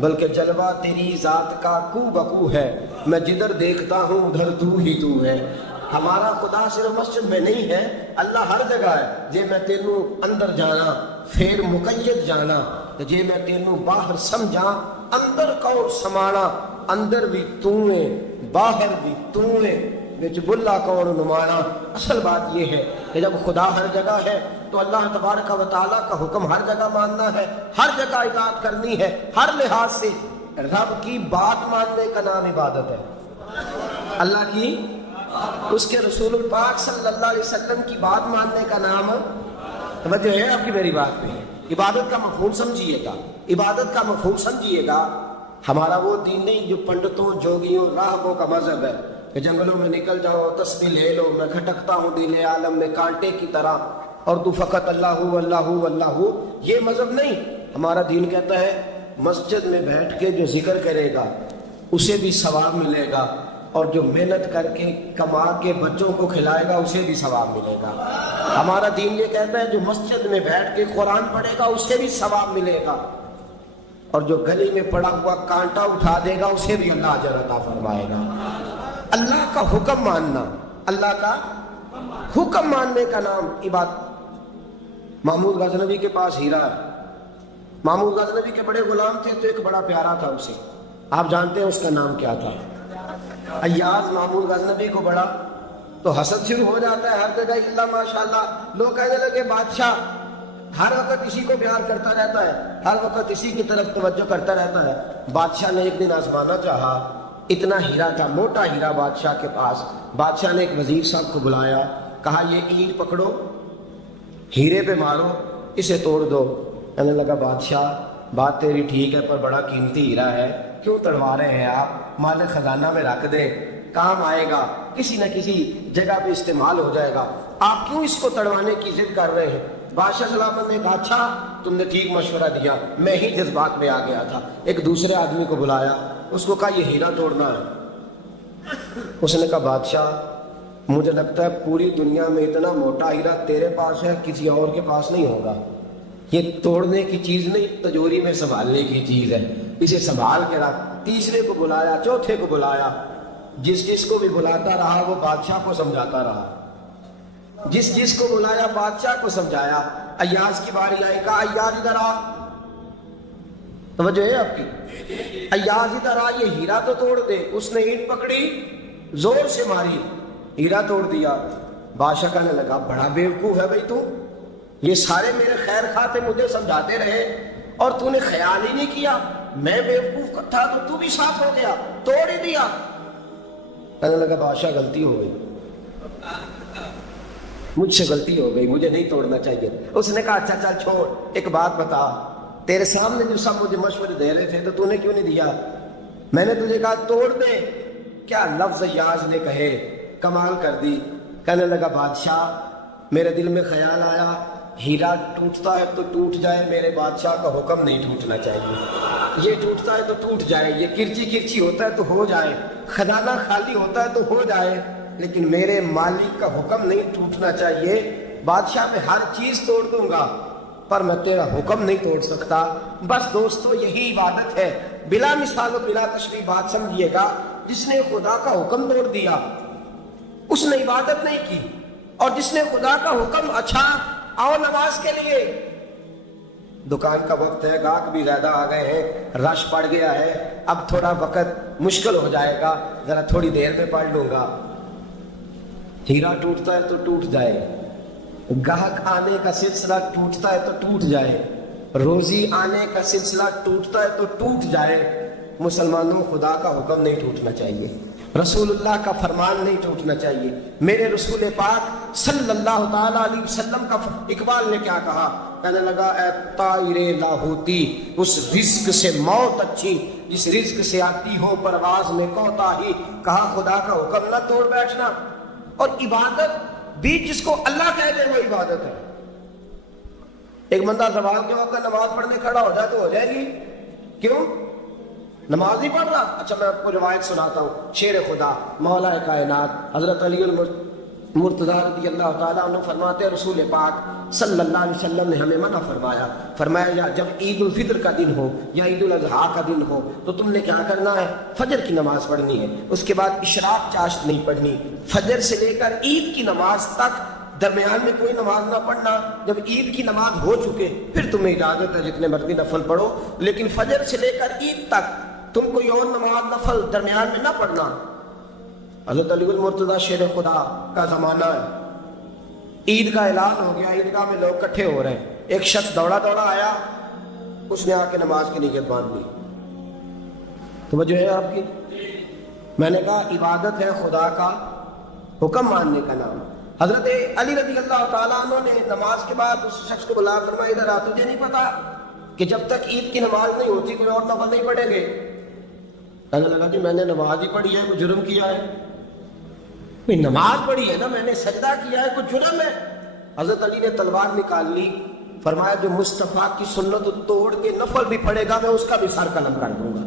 بلکہ جلوہ تیری ذات کا کو بکو ہے، میں جدھر دیکھتا ہوں ادھر تو ہی تو ہے۔ ہمارا خدا صرف مسجد میں نہیں ہے، اللہ ہر جگہ ہے۔ جے میں تینوں اندر جانا پھر مقید جانا، جے میں تینوں باہر سمجھا اندر کون سمانا، اندر بھی تو ہے باہر بھی تو ہے، بچ بلا کون نمانا۔ اصل بات یہ ہے کہ جب خدا ہر جگہ ہے تو اللہ تبارک و تعالیٰ کا حکم ہر جگہ ماننا ہے، ہر جگہ اطاعت کرنی ہے، ہر لحاظ سے۔ رب کی بات ماننے کا نام عبادت ہے، اللہ کی، اس کے رسول پاک صلی اللہ علیہ وسلم کی بات ماننے کا نام، توجہ ہے آپ کی میری بات پہ؟ عبادت کا مفہوم سمجھیے گا، عبادت کا مفہوم سمجھیے گا۔ ہمارا وہ دین نہیں جو پنڈتوں، جوگیوں، راہبوں کا مذہب ہے کہ جنگلوں میں نکل جاؤ، تسبیح لے لو، میں کھٹکتا ہوں دل عالم میں کانٹے کی طرح اور تو فقط اللہ اللہ اللہ۔ یہ مذہب نہیں۔ ہمارا دین کہتا ہے مسجد میں بیٹھ کے جو ذکر کرے گا اسے بھی ثواب ملے گا، اور جو محنت کر کے کما کے بچوں کو کھلائے گا اسے بھی ثواب ملے گا۔ ہمارا دین یہ کہتا ہے جو مسجد میں بیٹھ کے قرآن پڑھے گا اسے بھی ثواب ملے گا، اور جو گلی میں پڑا ہوا کانٹا اٹھا دے گا اسے بھی اللہ اجر عطا فرمائے گا۔ اللہ کا حکم ماننا، اللہ کا حکم ماننے کا نام عبادت۔ محمود غزنوی کے پاس ہیرا ہے، محمود غزنوی کے بڑے غلام تھے تو ایک بڑا پیارا تھا اسے، آپ جانتے ہیں اس کا نام کیا تھا؟ ایاز محمود غزنوی کو بڑا تو حسد شروع ہو جاتا ہے ہر جگہ، اللہ ماشاءاللہ۔ لوگ کہنے لگے بادشاہ ہر وقت اسی کو پیار کرتا رہتا ہے، ہر وقت اسی کی طرف توجہ کرتا رہتا ہے۔ بادشاہ نے ایک دن آزمانا چاہا، اتنا ہیرا تھا، موٹا ہیرا بادشاہ کے پاس۔ بادشاہ نے ایک وزیر صاحب کو بلایا، کہا یہ اینٹ پکڑو، ہیرے پہ مارو، اسے توڑ دو۔ کہنے لگا بادشاہ بات تیری ٹھیک ہے پر بڑا قیمتی ہیرا ہے، کیوں تڑوا رہے ہیں آپ؟ مال خزانہ میں رکھ دیں، کام آئے گا، کسی نہ کسی جگہ پہ استعمال ہو جائے گا۔ آپ کیوں اس کو تڑوانے کی ضد کر رہے ہیں؟ بادشاہ سلامت نے کہا اچھا تم نے ٹھیک مشورہ دیا، میں ہی جذبات میں آ گیا تھا۔ ایک دوسرے آدمی کو بلایا، اس کو کہا یہ ہیرا توڑنا ہے۔ اس نے کہا بادشاہ مجھے لگتا ہے پوری دنیا میں اتنا موٹا ہیرا تیرے پاس ہے، کسی اور کے پاس نہیں ہوگا، یہ توڑنے کی چیز نہیں، تجوری میں سنبھالنے کی چیز ہے، اسے سنبھال کے رکھ۔ تیسرے کو بلایا، چوتھے کو بلایا، جس کو بھی بلاتا رہا وہ بادشاہ کو سمجھاتا رہا، جس کو بلایا بادشاہ کو سمجھایا۔ ایاز کی باری آئی، کہا ایاز ادھر آ، توجہ ہے آپ کی، ایاز ادھر آ، یہ ہیرا تو توڑ دے۔ اس نے اینٹ پکڑی، زور سے ماری، ہیرا توڑ دیا۔ بادشاہ کہنے لگا بڑا بیوقوف ہے بھائی تو، یہ سارے میرے خیر خواہ تھے، مجھے سمجھاتے رہے اور تو نے خیال ہی نہیں کیا، میں بیوقوف تھا تو بھی ساتھ ہو گیا، توڑ ہی دیا۔ کہنے لگا بادشاہ غلطی ہو گئی، مجھ سے غلطی ہو گئی، مجھے نہیں توڑنا چاہیے۔ اس نے کہا اچھا چل چھوڑ، ایک بات بتا، تیرے سامنے جو سب مجھے مشورے دے رہے تھے تو نے کیوں نہیں دیا؟ میں نے تجھے کہا توڑ دے، کیا لفظ ایاز نے کہے، کمال کر دی۔ کہنے لگا بادشاہ میرے دل میں خیال آیا ہیرا ٹوٹتا ہے تو ٹوٹ جائے، میرے بادشاہ کا حکم نہیں ٹوٹنا چاہیے، یہ ٹوٹتا ہے تو ٹوٹ جائے، یہ کرچی کرچی ہوتا ہے تو ہو جائے، خزانہ خالی ہوتا ہے تو ہو جائے، لیکن میرے مالک کا حکم نہیں ٹوٹنا چاہیے۔ بادشاہ میں ہر چیز توڑ دوں گا پر میں تیرا حکم نہیں توڑ سکتا۔ بس دوستو یہی عبادت ہے، بلا مثال و بلا تشریح بات سمجھیے گا۔ جس نے خدا کا حکم توڑ دیا اس نے عبادت نہیں کی، اور جس نے خدا کا حکم اچھا آؤ نماز کے لیے، دکان کا وقت ہے، گاہک بھی زیادہ آ گئے ہیں، رش پڑ گیا ہے، اب تھوڑا وقت مشکل ہو جائے گا، ذرا تھوڑی دیر میں پڑھ لوں گا۔ ہیرا ٹوٹتا ہے تو ٹوٹ جائے، گاہک آنے کا سلسلہ ٹوٹتا ہے تو ٹوٹ جائے، روزی آنے کا سلسلہ ٹوٹتا ہے تو ٹوٹ جائے، مسلمانوں خدا کا حکم نہیں ٹوٹنا چاہیے، رسول اللہ کا فرمان نہیں ٹوٹنا چاہیے۔ میرے رسول پاک صلی اللہ تعالی علیہ وسلم کا اقبال نے کیا کہا؟ کہنے لگا اے طائر لاہوتی، اس رزق سے موت اچھی جس رزق سے آتی ہو پرواز میں کوتاہی، کہا خدا کا حکم نہ توڑ بیٹھنا۔ اور عبادت بھی جس کو اللہ کہہ دے وہ عبادت ہے۔ ایک بندہ زوال کے وقت نماز پڑھنے کھڑا ہو جائے تو ہو جائے گی، کیوں؟ نماز نہیں پڑھ رہا؟ اچھا میں آپ کو روایت سناتا ہوں، شیر خدا مولا کائنات حضرت علی المرتضیٰ رضی اللہ تعالیٰ عنہ فرماتے ہیں رسول پاک صلی اللہ علیہ وسلم نے ہمیں منع فرمایا یا جب عید الفطر کا دن ہو یا عید الاضحیٰ کا دن ہو تو تم نے کیا کرنا ہے؟ فجر کی نماز پڑھنی ہے، اس کے بعد اشراق چاشت نہیں پڑھنی، فجر سے لے کر عید کی نماز تک درمیان میں کوئی نماز نہ پڑھنا، جب عید کی نماز ہو چکے پھر تمہیں اجازت ہے جتنے مرضی نفل پڑھو، لیکن فجر سے لے کر عید تک تم کوئی اور نماز نفل درمیان میں نہ پڑھنا۔ حضرت علی المرتضیٰ شیر خدا کا زمانہ ہے، عید کا اعلان ہو گیا، عیدگاہ میں لوگ کٹھے ہو رہے ہیں، ایک شخص دوڑا آیا، اس نے آ کے نماز کی نیت باندھ لی۔ توجہ ہے آپ کی؟ میں نے کہا عبادت ہے خدا کا حکم ماننے کا نام۔ حضرت علی رضی اللہ تعالیٰ عنہ نے نماز کے بعد اس شخص کو بلا فرمایا ادھر آ، تجھے نہیں پتا کہ جب تک عید کی نماز نہیں ہوتی کوئی اور نفل نہیں پڑھیں گے؟ کہنے لگا جی میں نے نماز ہی پڑھی ہے، کوئی جرم کیا ہے؟ کوئی نماز پڑھی ہے نا، میں نے سجدہ کیا ہے، کوئی جرم ہے؟ حضرت علی نے تلوار نکال لی، فرمایا جو مصطفیٰ کی سنت توڑ کے نفل بھی پڑھے گا میں اس کا بھی سر قلم کر دوں گا،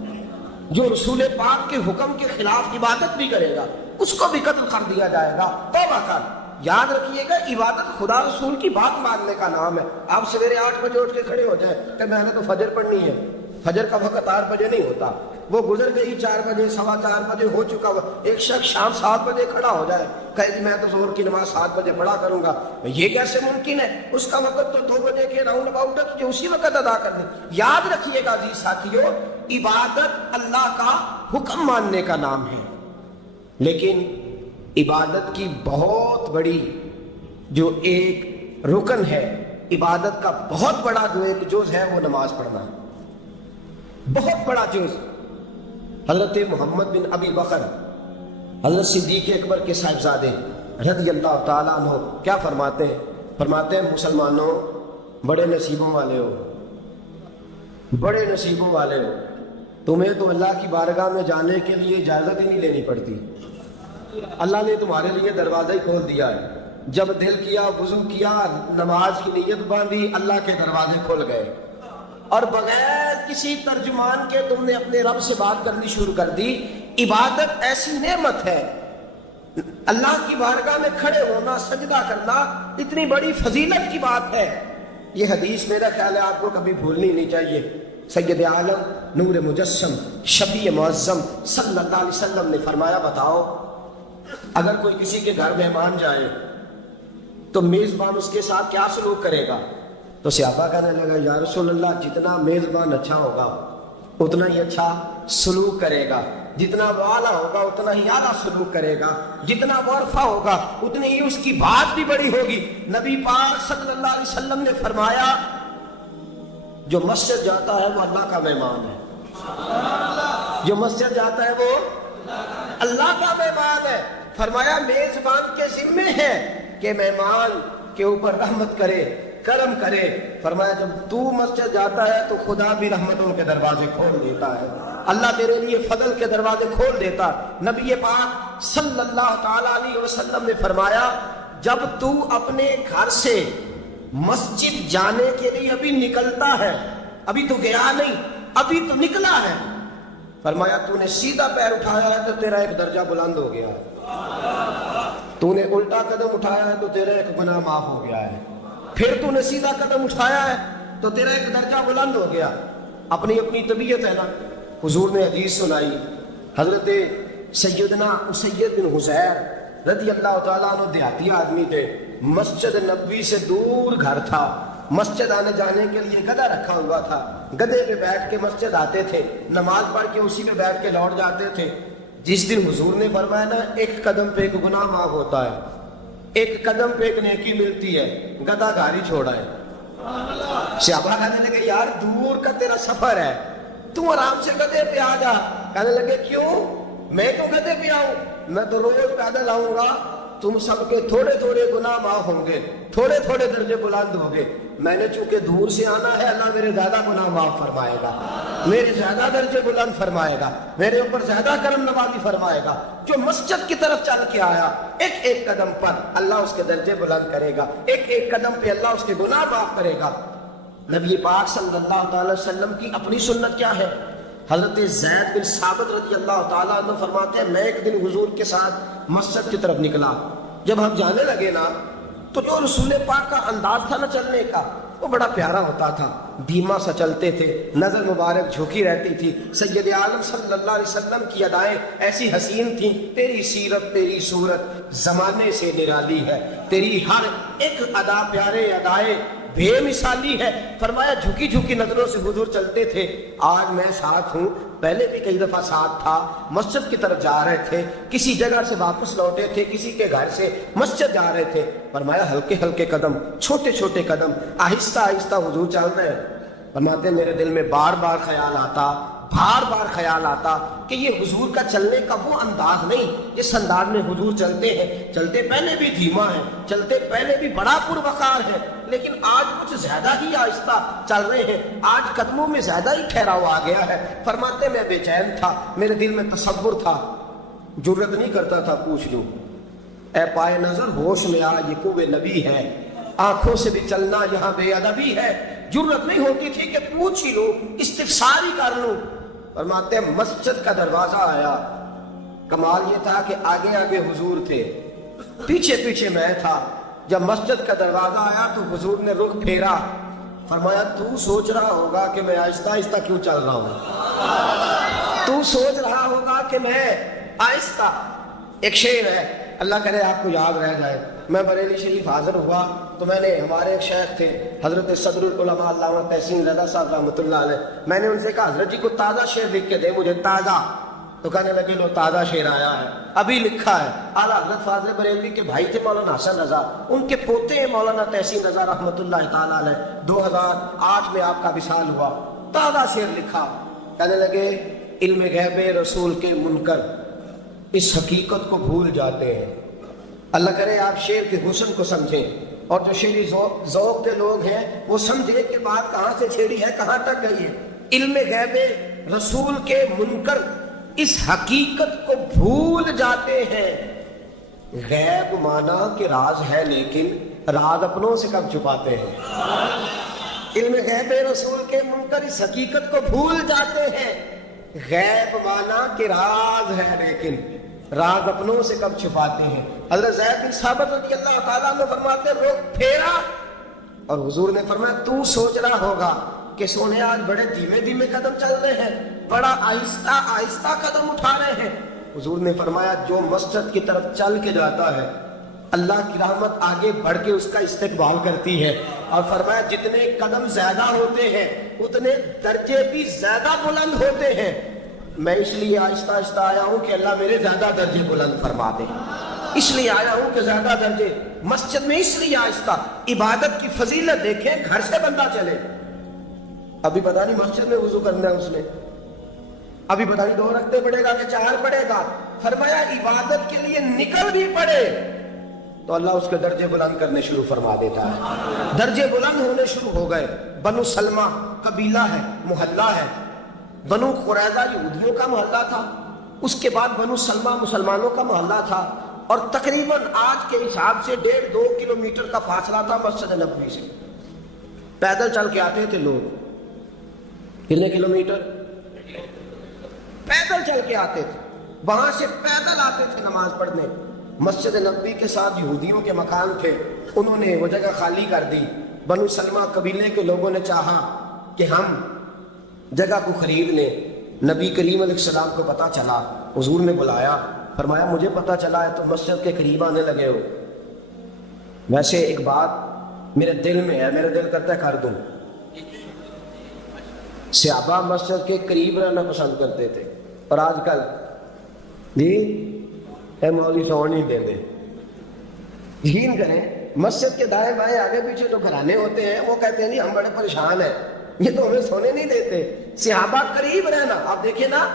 جو رسول پاک کے حکم کے خلاف عبادت بھی کرے گا اس کو بھی قتل کر دیا جائے گا۔ توبہ کر۔ یاد رکھیے گا عبادت خدا رسول کی بات ماننے کا نام ہے۔ آپ سویرے 8 بجے اٹھ کے کھڑے ہو جائیں کہ میں نے تو فجر پڑھنی ہے، فجر کا وقت 8 بجے نہیں ہوتا، وہ گزر گئی 4 بجے، 4:15 بجے ہو چکا ہوا۔ ایک شخص شام 7 بجے کھڑا ہو جائے کہے جی میں تو ظہر کی نماز 7 بجے پڑھا کروں گا، یہ کیسے ممکن ہے؟ اس کا وقت تو 2 بجے کے راؤنڈ اباؤٹ ہے، تجھے اسی وقت ادا کرنی۔ یاد رکھیے گا عزیز ساتھیو، عبادت اللہ کا حکم ماننے کا نام ہے، لیکن عبادت کی بہت بڑی جو ایک رکن ہے، عبادت کا بہت بڑا جو ایک جز ہے وہ نماز پڑھنا ہے، بہت بڑا جز۔ حضرت محمد بن ابی بکر حضرت صدیق اکبر کے صاحبزادے رضی اللہ تعالیٰ عنہ کیا فرماتے ہیں؟ فرماتے ہیں مسلمانوں بڑے نصیبوں والے ہو، بڑے نصیبوں والے ہو، تمہیں تو اللہ کی بارگاہ میں جانے کے لیے اجازت ہی نہیں لینی پڑتی، اللہ نے تمہارے لیے دروازہ ہی کھول دیا ہے۔ جب دل کیا وضو کیا نماز کی نیت باندھی اللہ کے دروازے کھل گئے اور بغیر کسی ترجمان کے تم نے اپنے رب سے بات کرنی شروع کر دی. عبادت ایسی نعمت ہے, اللہ کی بارگاہ میں کھڑے ہونا سجدہ کرنا اتنی بڑی فضیلت کی بات ہے. یہ حدیث میرا خیال ہے آپ کو کبھی بھولنی نہیں چاہیے. سید عالم نور مجسم شفیع معظم صلی اللہ علیہ وسلم نے فرمایا بتاؤ اگر کوئی کسی کے گھر مہمان جائے تو میزبان اس کے ساتھ کیا سلوک کرے گا؟ تو صحابہ کہنے لگا یا رسول اللہ جتنا میزبان اچھا ہوگا اتنا ہی اچھا سلوک کرے گا, جتنا وہ اعلیٰ ہوگا اتنا ہی اعلیٰ سلوک کرے گا, جتنا وہ عرفہ ہوگا اتنی ہی اس کی بات بھی بڑی ہوگی. نبی پاک صلی اللہ علیہ وسلم نے فرمایا جو مسجد جاتا ہے وہ اللہ کا مہمان ہے, جو مسجد جاتا ہے وہ اللہ کا مہمان ہے. فرمایا میزبان کے ذمے ہے کہ مہمان کے اوپر رحمت کرے, کرم کرے. فرمایا جب تو مسجد جاتا ہے تو خدا بھی رحمتوں کے دروازے کھول دیتا ہے, اللہ تیرے لیے فضل کے دروازے کھول دیتا. نبی پاک صلی اللہ تعالی علیہ وسلم نے فرمایا جب تو اپنے گھر سے مسجد جانے کے لیے ابھی نکلتا ہے, ابھی تو گیا نہیں, ابھی تو نکلا ہے, فرمایا تو نے سیدھا پیر اٹھایا ہے تو تیرا ایک درجہ بلند ہو گیا ہے, تو نے الٹا قدم اٹھایا ہے تو تیرا ایک گناہ معاف ہو گیا ہے, پھر تو نے سیدھا قدم اٹھایا ہے تو تیرا ایک درجہ بلند ہو گیا. اپنی اپنی طبیعت ہے نا. حضور نے حدیث سنائی, حضرت سیدنا اسید بن حذیر رضی اللہ تعالیٰ عنہ دیہاتی آدمی تھے, مسجد نبوی سے دور گھر تھا, مسجد آنے جانے کے لیے گدھا رکھا ہوا تھا, گدھے پہ بیٹھ کے مسجد آتے تھے, نماز پڑھ کے اسی پہ بیٹھ کے لوٹ جاتے تھے. جس دن حضور نے فرمایا نا ایک قدم پہ ایک گناہ معاف ہوتا ہے, ایک قدم پہ ایک نیکی ملتی ہے, گدھا گھر ہی چھوڑا ہے. صحابہ کہنے لگے یار دور کا تیرا سفر ہے, تم آرام سے گدھے پہ آ جا. کہنے لگے کیوں, میں تو گدھے پہ آؤں, میں تو روز پیدل آؤں گا, تم سب کے تھوڑے تھوڑے گناہ معاف ہوں گے, تھوڑے تھوڑے درجے بلند ہوں گے. میں نے چونکہ دور سے آنا ہے اللہ میرے زیادہ گناہ معاف فرمائے گا, میرے زیادہ درجے بلند فرمائے گا, میرے اوپر زیادہ کرم نوازی فرمائے گا. جو مسجد کی طرف چل کے آیا ایک ایک قدم پر اللہ اس کے درجے بلند کرے گا, ایک ایک قدم پہ اللہ اس کے گناہ معاف کرے گا. نبی پاک صلی اللہ تعالی وسلم کی اپنی سنت کیا ہے؟ حضرت زید بن ثابت رضی اللہ تعالیٰ عنہ فرماتے ہیں میں ایک دن حضور کے ساتھ مسجد کی طرف نکلا. جب ہم جانے لگے نا تو جو رسول پاک کا انداز تھا نا چلنے کا وہ بڑا پیارا ہوتا تھا, دھیما سا چلتے تھے, نظر مبارک جھکی رہتی تھی. سید عالم صلی اللہ علیہ وسلم کی ادائیں ایسی حسین تھیں, تیری سیرت تیری صورت زمانے سے نرالی ہے, تیری ہر ایک ادا پیارے ادائیں بے مثالی ہے. فرمایا جھکی جھکی نظروں سے حضور چلتے تھے. آج میں ساتھ ہوں, پہلے بھی کئی دفعہ ساتھ تھا, مسجد کی طرف جا رہے تھے, کسی جگہ سے واپس لوٹے تھے, کسی کے گھر سے مسجد جا رہے تھے. فرمایا ہلکے ہلکے قدم, چھوٹے چھوٹے قدم, آہستہ آہستہ حضور چل رہے ہیں. فرماتے میرے دل میں بار بار خیال آتا کہ یہ حضور کا چلنے کا وہ انداز نہیں جس انداز میں حضور چلتے ہیں. چلتے پہلے بھی دھیما ہے, چلتے پہلے بھی بڑا پروقار ہے, لیکن آج کچھ زیادہ ہی آہستہ چل رہے ہیں, آج قدموں میں زیادہ ہی ٹھہراؤ آ گیا ہے. فرماتے میں بے چین تھا, میرے دل میں تصور تھا, جرت نہیں کرتا تھا پوچھ لوں اے پائے نظر ہوش میں آ یہ کوے نبی ہے, آنکھوں سے بھی چلنا یہاں بے ادبی ہے. جرت نہیں ہوتی تھی کہ پوچھ ہی لوں, استفسار ہی کر لوں. فرماتے ہیں مسجد کا دروازہ آیا, کمال یہ تھا کہ آگے آگے حضور تھے, پیچھے پیچھے میں تھا. جب مسجد کا دروازہ آیا تو حضور نے رخ پھیرا. فرمایا تو سوچ رہا ہوگا کہ میں آہستہ آہستہ کیوں چل رہا ہوں, تو سوچ رہا ہوگا کہ میں آہستہ. ایک شعر ہے, اللہ کرے آپ کو یاد رہ جائے. میں بریلی شریف حاضر ہوا تو میں نے, ہمارے ایک شیخ تھے حضرت صدر العلماء علامہ تحسین رضا صاحب رحمۃ اللہ علیہ, میں نے ان سے کہا حضرت جی کو تازہ شعر لکھ کے دے مجھے, تازہ. تو کہنے لگے لو تازہ شعر آیا ہے, ابھی لکھا ہے. اعلیٰ حضرت فاضل بریلوی کے بھائی تھے مولانا حسن رضا, ان کے پوتے ہیں مولانا تحسین رضا رحمۃ اللہ تعالیٰ علیہ. 2008 میں آپ کا وصال ہوا, تازہ شعر لکھا. کہنے لگے علم غیب رسول کے منکر اس حقیقت کو بھول جاتے ہیں. اللہ کرے آپ شعر کے حسن کو سمجھیں, اور جو شعری ذوق کے لوگ ہیں وہ سمجھیں کہ بات کہاں سے چھیڑی ہے, کہاں تک گئی ہے. علم غیب رسول کے منکر اس حقیقت کو بھول جاتے ہیں. غیب مانا کہ راز ہے لیکن راز اپنوں سے کب چھپاتے ہیں. علم غیب رسول کے منکر اس حقیقت کو بھول جاتے ہیں. غیب مانا کہ راز ہے لیکن راز اپنوں سے کب چھپاتے ہیں. حضرت زید بن ثابت رضی اللہ تعالیٰ عنہ فرماتے ہیں رخ پھیرا اور حضور نے فرمایا تو سوچ رہا ہوگا کہ سونے آج بڑے دھیمے دھیمے قدم چل رہے ہیں, بڑا آہستہ آہستہ قدم اٹھا رہے ہیں. حضور نے فرمایا جو مسجد کی طرف چل کے جاتا ہے اللہ کی رحمت آگے بڑھ کے اس کا استقبال کرتی ہے, اور فرمایا جتنے قدم زیادہ ہوتے ہیں اتنے درجے بھی زیادہ بلند ہوتے ہیں. میں اس لیے آہستہ آہستہ آیا ہوں کہ اللہ میرے زیادہ درجے بلند فرما دے, اس لیے آیا ہوں کہ زیادہ درجے. مسجد میں اس لیے آہستہ, عبادت کی فضیلت دیکھیں, گھر سے بندہ چلے, ابھی پتہ نہیں مسجد میں وضو کرنا ہے اس نے, ابھی پتہ نہیں 2 رکعتیں پڑھے گا کہ 4 پڑھے گا. فرمایا عبادت کے لیے نکل بھی پڑے تو اللہ اس کے درجے بلند کرنے شروع فرما دیتا ہے. درجے بلند ہونے شروع ہو گئے. بنو سلمہ قبیلہ ہے, محلہ ہے. بنو قریظہ یہودیوں کا محلہ تھا, اس کے بعد بنو سلمہ مسلمانوں کا محلہ تھا, اور تقریباً آج کے حساب سے 1.5-2 کلومیٹر کا فاصلہ تھا مسجد نبوی سے. پیدل چل کے آتے تھے لوگ. کتنے کلومیٹر پیدل چل کے آتے تھے, وہاں سے پیدل آتے تھے نماز پڑھنے. مسجد نبوی کے ساتھ یہودیوں کے مکان تھے, انہوں نے وہ جگہ خالی کر دی. بنو سلمہ قبیلے کے لوگوں نے چاہا کہ ہم جگہ کو خرید لیں. نبی کریم علیہ السلام کو پتہ چلا, حضور نے بلایا, فرمایا مجھے پتہ چلا ہے تو مسجد کے قریب آنے لگے ہو, ویسے ایک بات میرے دل میں ہے, میرا دل کرتا ہے کر دوں. صحابہ مسجد کے قریب رہنا پسند کرتے تھے, اور آج کل جی اے مولوی سو نہیں دیں دے. یقین کریں مسجد کے دائیں بائیں آگے پیچھے جو گھرانے ہوتے ہیں وہ کہتے ہیں نہیں ہم بڑے پریشان ہیں, یہ تو ہمیں سونے نہیں دیتے. صحابہ قریب رہنا. آپ دیکھیں نا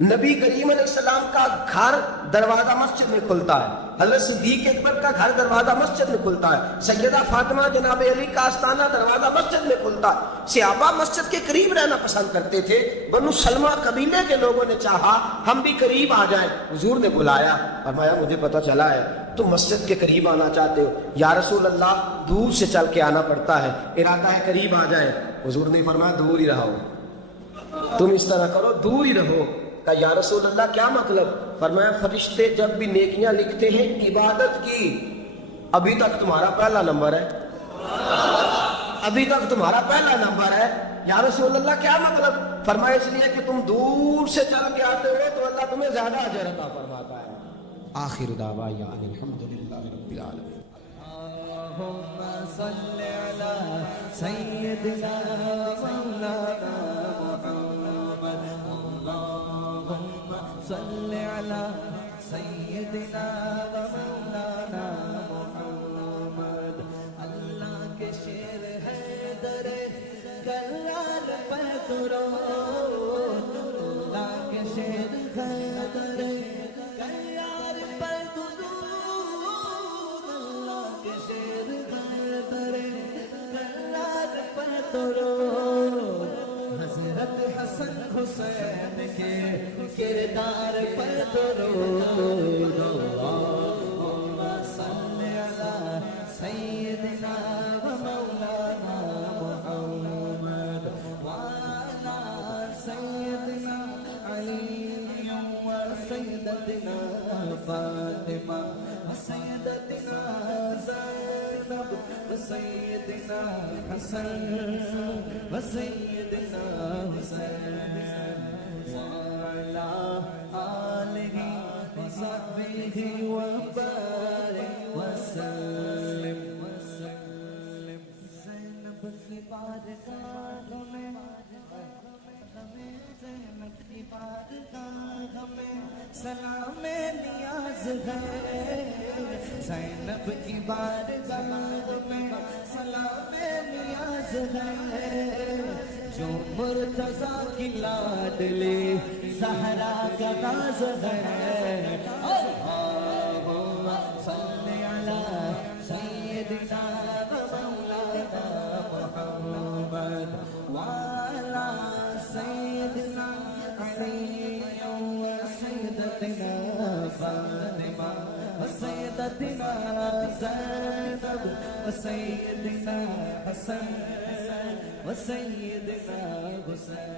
نبی کریم علیہ السلام کا گھر دروازہ مسجد میں کھلتا ہے, حضرت صدیق اکبر کا گھر دروازہ مسجد میں کھلتا ہے, سیدہ فاطمہ جناب علی کا آستانہ دروازہ مسجد میں کھلتا ہے. صحابہ مسجد کے قریب رہنا پسند کرتے تھے. بنو سلمہ قبیلے کے لوگوں نے چاہا ہم بھی قریب آ جائیں. حضور نے بلایا, فرمایا مجھے پتہ چلا ہے تم مسجد کے قریب آنا چاہتے ہو. یا رسول اللہ دور سے چل کے آنا پڑتا ہے, ارادہ ہے قریب آ جائیں. حضور نے فرمایا دور ہی رہو, تم اس طرح کرو دور ہی رہو. کہا یا رسول اللہ کیا مطلب؟ فرمایا فرشتے جب بھی نیکیاں لکھتے ہیں عبادت کی, ابھی تک تمہارا پہلا نمبر ہے, ابھی تک تمہارا پہلا نمبر ہے. یا رسول اللہ کیا مطلب؟ فرمایا اس لیے کہ تم دور سے چل کے آتے ہو تو اللہ تمہیں زیادہ اجر عطا فرماتا ہے. آخر دعوانا الحمدللہ رب العالمین. اللہم صل علی سیدنا مولانا محمد. اللہم صل علی سیدنا مولانا محمد. اللہ کے شیر ہے در کرار پر درود, اللہ کے شیر ہے در کرار پر درود, اللہ کے شیر ہے در کرار پر درود. حضرت حسن حسین کے کردار پر درود. اللہم صل علی سیدنا و مولانا محمد وعلی سیدنا علی و سیدتنا فاطمہ و سیدتنا زینب و سیدنا حسن و سیدنا حسین وعلی آلہ و صحبہ وبارک وسلم. زینب کی بارگاہ میں, زینب کی بارگاہ میں سلام نیاز ہے. زینب کی بارگاہ میں سلام نیاز ہے. جو مرتضیٰ کی لاڈلی زہرا کا ناز ہے. اللہم صل علی سیدنا مولانا محمد وعلی سیدنا علی و سیدتنا فاطمہ زینب و سیدنا حسن و سیدنا حسین